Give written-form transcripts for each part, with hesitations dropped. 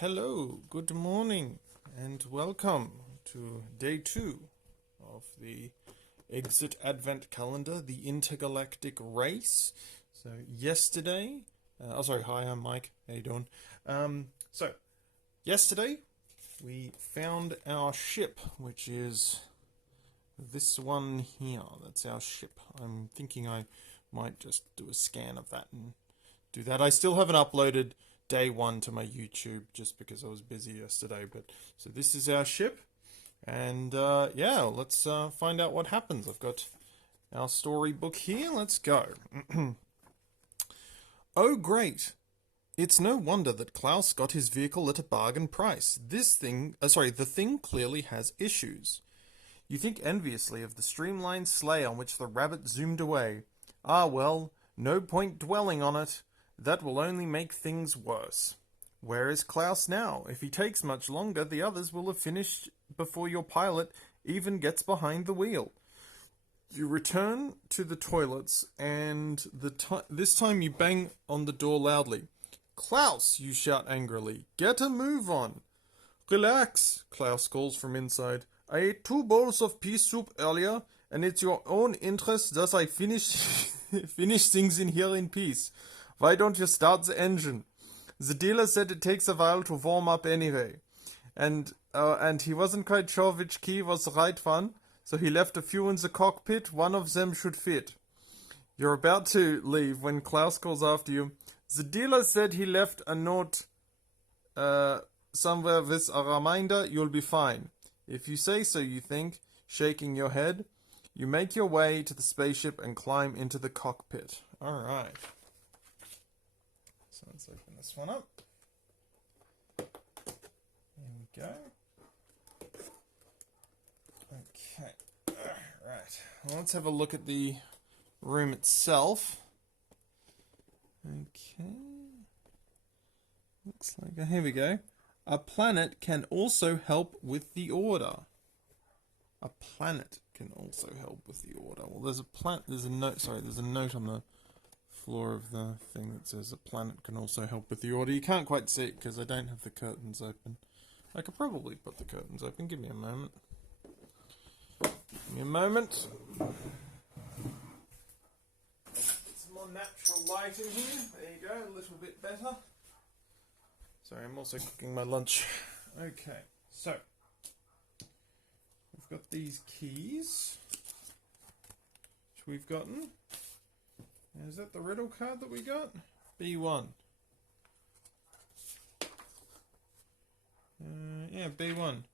Hello, good morning, and welcome to day 2 of the Exit Advent calendar, the intergalactic race. So yesterday, hi, I'm Mike. How you doing? So yesterday we found our ship, which is this one here. That's our ship. I'm thinking I might just do a scan of that and do that. I still haven't uploaded day 1 to my YouTube just because I was busy yesterday. But so this is our ship, and yeah, let's find out what happens. I've got our storybook here. Let's go. Oh, great! It's no wonder that Klaus got his vehicle at a bargain price. The thing clearly has issues. You think enviously of the streamlined sleigh on which the rabbit zoomed away. Ah, well, no point dwelling on it. That will only make things worse. Where is Klaus now? If he takes much longer, the others will have finished before your pilot even gets behind the wheel. You return to the toilets, and this time you bang on the door loudly. Klaus, you shout angrily. Get a move on. Relax, Klaus calls from inside. I ate 2 bowls of pea soup earlier, and it's your own interest that I finish things in here in peace. Why don't you start the engine? The dealer said it takes a while to warm up anyway. And he wasn't quite sure which key was the right one, so he left a few in the cockpit. One of them should fit. You're about to leave when Klaus calls after you. The dealer said he left a note somewhere with a reminder. You'll be fine. If you say so, you think, shaking your head. You make your way to the spaceship and climb into the cockpit. All right. So let's open this one up. There we go. Okay. Alright. Well, let's have a look at the room itself. Okay. Looks like here we go. A planet can also help with the order. A planet can also help with the order. Well, there's a note on the floor of the thing that says a planet can also help with the order. You can't quite see it because I don't have the curtains open. I could probably put the curtains open. Give me a moment. Give me a moment. Some more natural light in here. There you go, a little bit better. Sorry, I'm also cooking my lunch. Okay, so we've got these keys, which we've gotten. Is that the riddle card that we got? B1. Yeah, B1.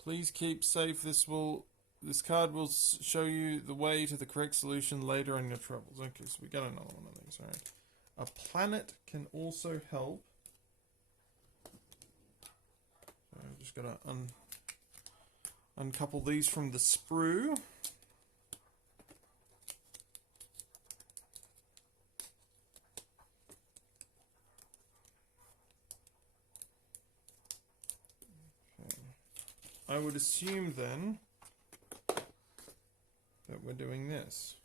Please keep safe. This card will show you the way to the correct solution later in your troubles. Okay, so we got another one of these. All right. A planet can also help. So I've just got to uncouple these from the sprue. I would assume then that we're doing this.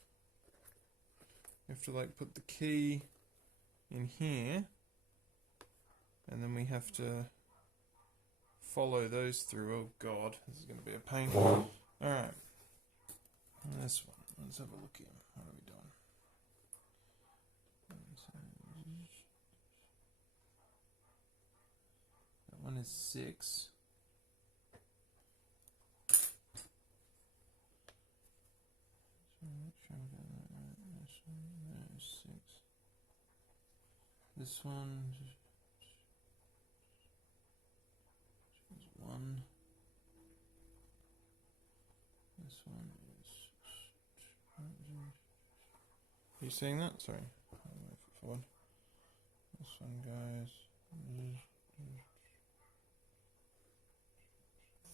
You have to like put the key in here, and then we have to follow those through. Oh god, this is going to be a pain. Alright, this one. Let's have a look here. What are we doing? That one is 6. This one is 1. This one is. Are you seeing that? Sorry. Forward. This one goes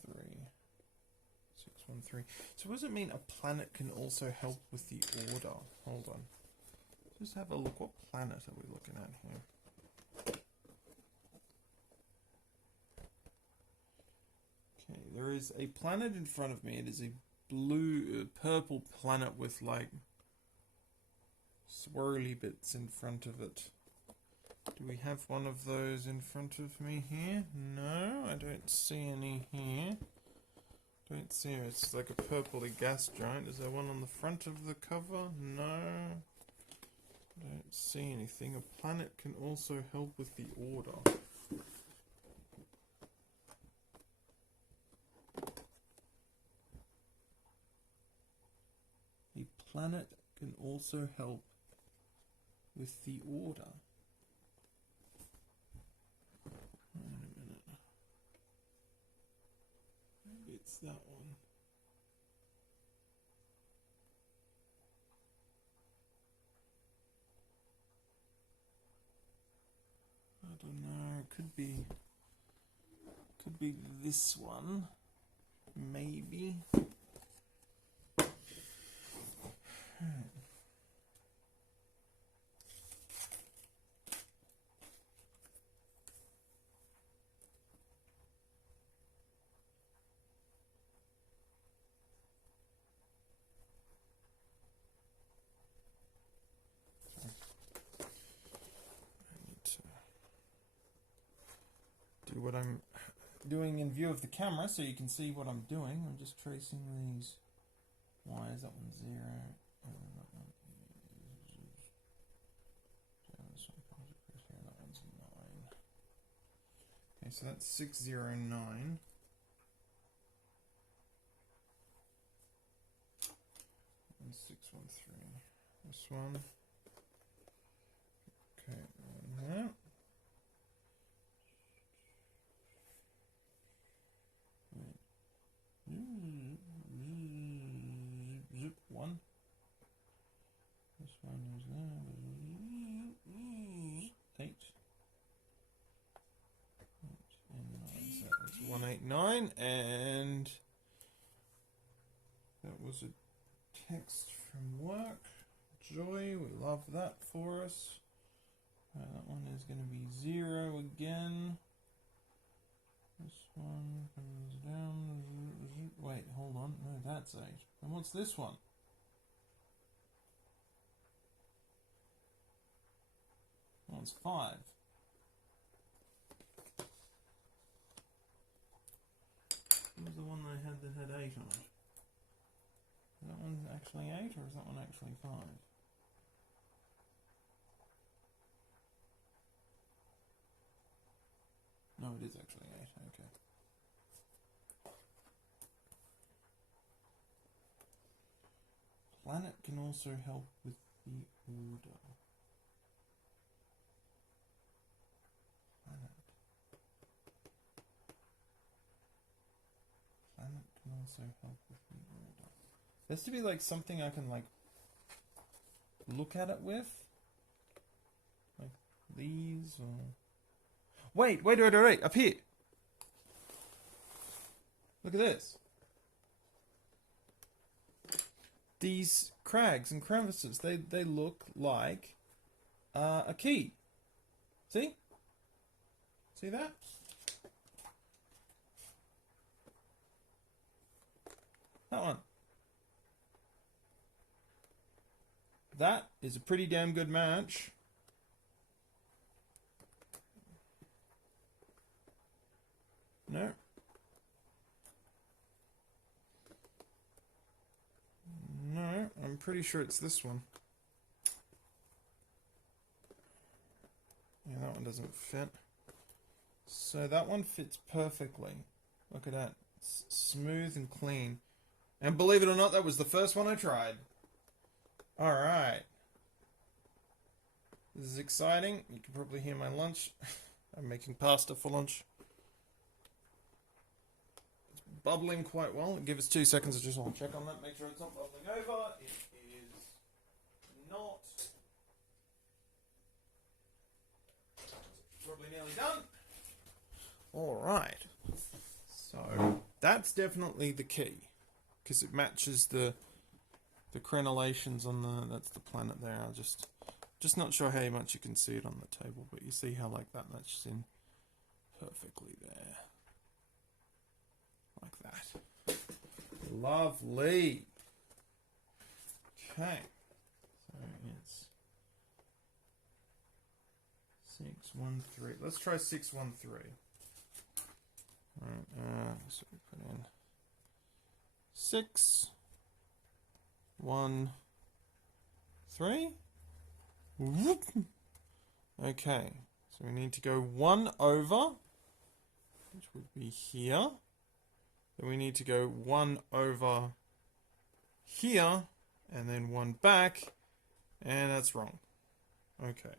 3. 6, 1, 3. So what does it mean a planet can also help with the order? Hold on. Just have a look. What planet are we looking at here? Okay, there is a planet in front of me. It is a purple planet with like swirly bits in front of it. Do we have one of those in front of me here? No, I don't see any here. Don't see it. It's like a purpley gas giant. Is there one on the front of the cover? No. Don't see anything. A planet can also help with the order. A planet can also help with the order. Wait a minute. Maybe it's that one. I don't know. Could be this one. Maybe. Do what I'm doing in view of the camera so you can see what I'm doing. I'm just tracing these wires. That one's 0. That one's 9. Okay, so that's 609. And 613. This one. Okay, that. One. This one is 8. 8 and 9. So that was 189, and that was a text from work. Joy, we love that for us. Right, that one is going to be 0 again. This one comes down. Wait, hold on. No, that's 8. And what's this one? That one's 5. What was the one I had that had 8 on it? Is that one actually 8 or is that one actually 5? No, it is actually 8. Okay. Planet can also help with the order. Planet can also help with the order. There has to be like something I can like look at it with. Like these or... Wait, up here. Look at this. These crags and crevices, they look like a key. See? See that? That one. That is a pretty damn good match. No. No, I'm pretty sure it's this one. Yeah, that one doesn't fit. So that one fits perfectly. Look at that. It's smooth and clean. And believe it or not, that was the first one I tried. Alright. This is exciting. You can probably hear my lunch. I'm making pasta for lunch. It's bubbling quite well. Give us 2 seconds. I just want to check on that. Make sure it's not bubbling over. It is not. Probably nearly done. Alright. So, that's definitely the key. Because it matches the crenellations on the, that's the planet there. I'll just not sure how much you can see it on the table, but you see how like that matches in perfectly there. Like that. Lovely. Okay. So it's 6, 613. Let's try 613. Alright, so we put in 6, 1, 3. Whoop. Okay, so we need to go 1 over, which would be here. Then we need to go 1 over here, and then 1 back, and that's wrong. Okay.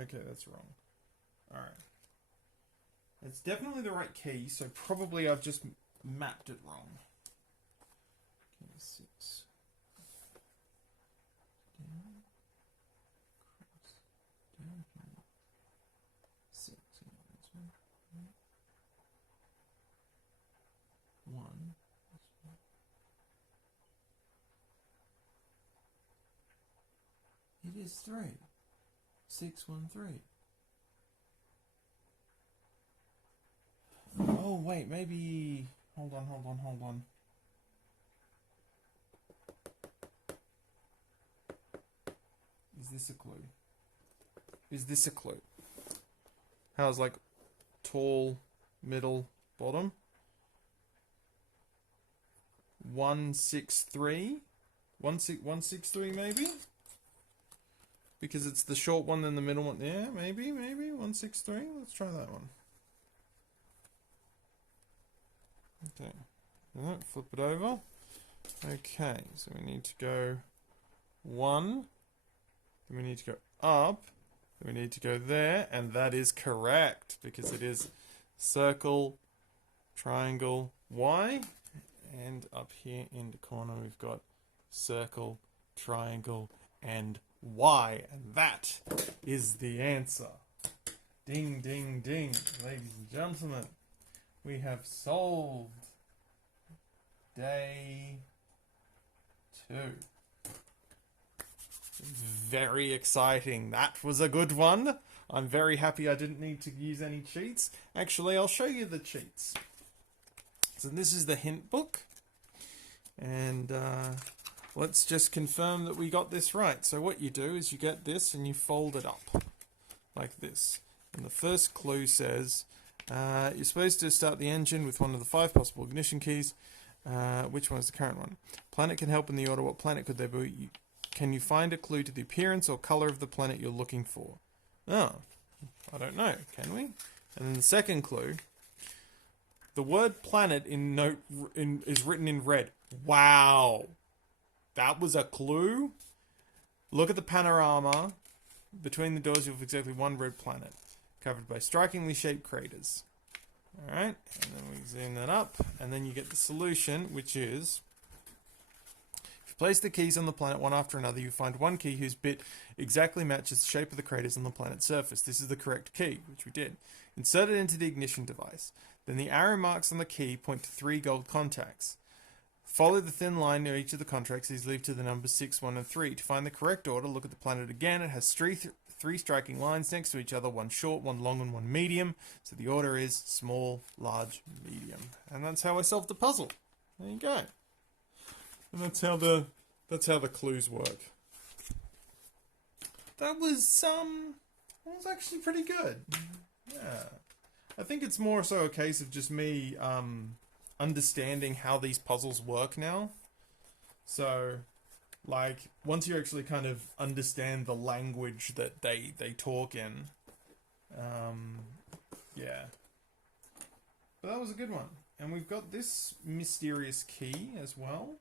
Okay, that's wrong. Alright. It's definitely the right key, so probably I've just mapped it wrong. Okay, 6. Down. Cross. Down here. 6. This one. 1. This one. It is 3. 613. Oh wait, maybe. Hold on. Is this a clue? How's like tall, middle, bottom? 163? 163 maybe? Because it's the short one and the middle one. Yeah, maybe. 163. Let's try that one. Okay. Alright, flip it over. Okay, so we need to go 1. Then we need to go up. Then we need to go there. And that is correct. Because it is circle, triangle, Y. And up here in the corner we've got circle, triangle, and Y, and that is the answer. Ding, ding, ding, ladies and gentlemen. We have solved day 2. Very exciting. That was a good one. I'm very happy I didn't need to use any cheats. Actually, I'll show you the cheats. So this is the hint book. And let's just confirm that we got this right. So what you do is you get this and you fold it up like this. And the first clue says you're supposed to start the engine with one of the 5 possible ignition keys. Which one is the current one? Planet can help in the order. What planet could they be? Can you find a clue to the appearance or color of the planet you're looking for? Oh, I don't know. Can we? And then the second clue. The word planet is written in red. Wow. That was a clue? Look at the panorama. Between the doors you have exactly 1 red planet, covered by strikingly shaped craters. Alright, and then we zoom that up, and then you get the solution, which is, if you place the keys on the planet one after another, you find one key whose bit exactly matches the shape of the craters on the planet's surface. This is the correct key, which we did. Insert it into the ignition device. Then the arrow marks on the key point to 3 gold contacts. Follow the thin line near each of the contacts. These lead to the numbers 6, 1, and 3. To find the correct order, look at the planet again. It has 3 striking lines next to each other, 1 short, 1 long, and 1 medium. So the order is small, large, medium. And that's how I solved the puzzle. There you go. And that's how the clues work. That was actually pretty good. Yeah. I think it's more so a case of just me understanding how these puzzles work now. So, like, once you actually kind of understand the language that they talk in, yeah. But that was a good one. And we've got this mysterious key as well.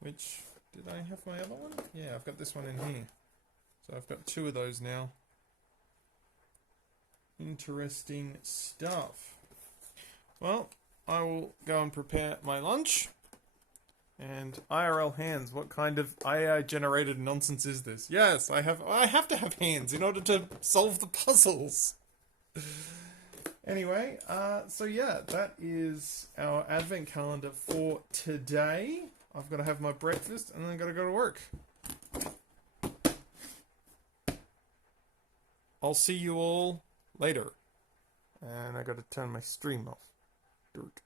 Which, did I have my other one? Yeah, I've got this one in here. So I've got 2 of those now. Interesting stuff. Well, I will go and prepare my lunch. And IRL hands, what kind of AI generated nonsense is this? Yes, I have to have hands in order to solve the puzzles. Anyway, so yeah, that is our advent calendar for today. I've got to have my breakfast and then I've got to go to work. I'll see you all later. And I got to turn my stream off. Dirt.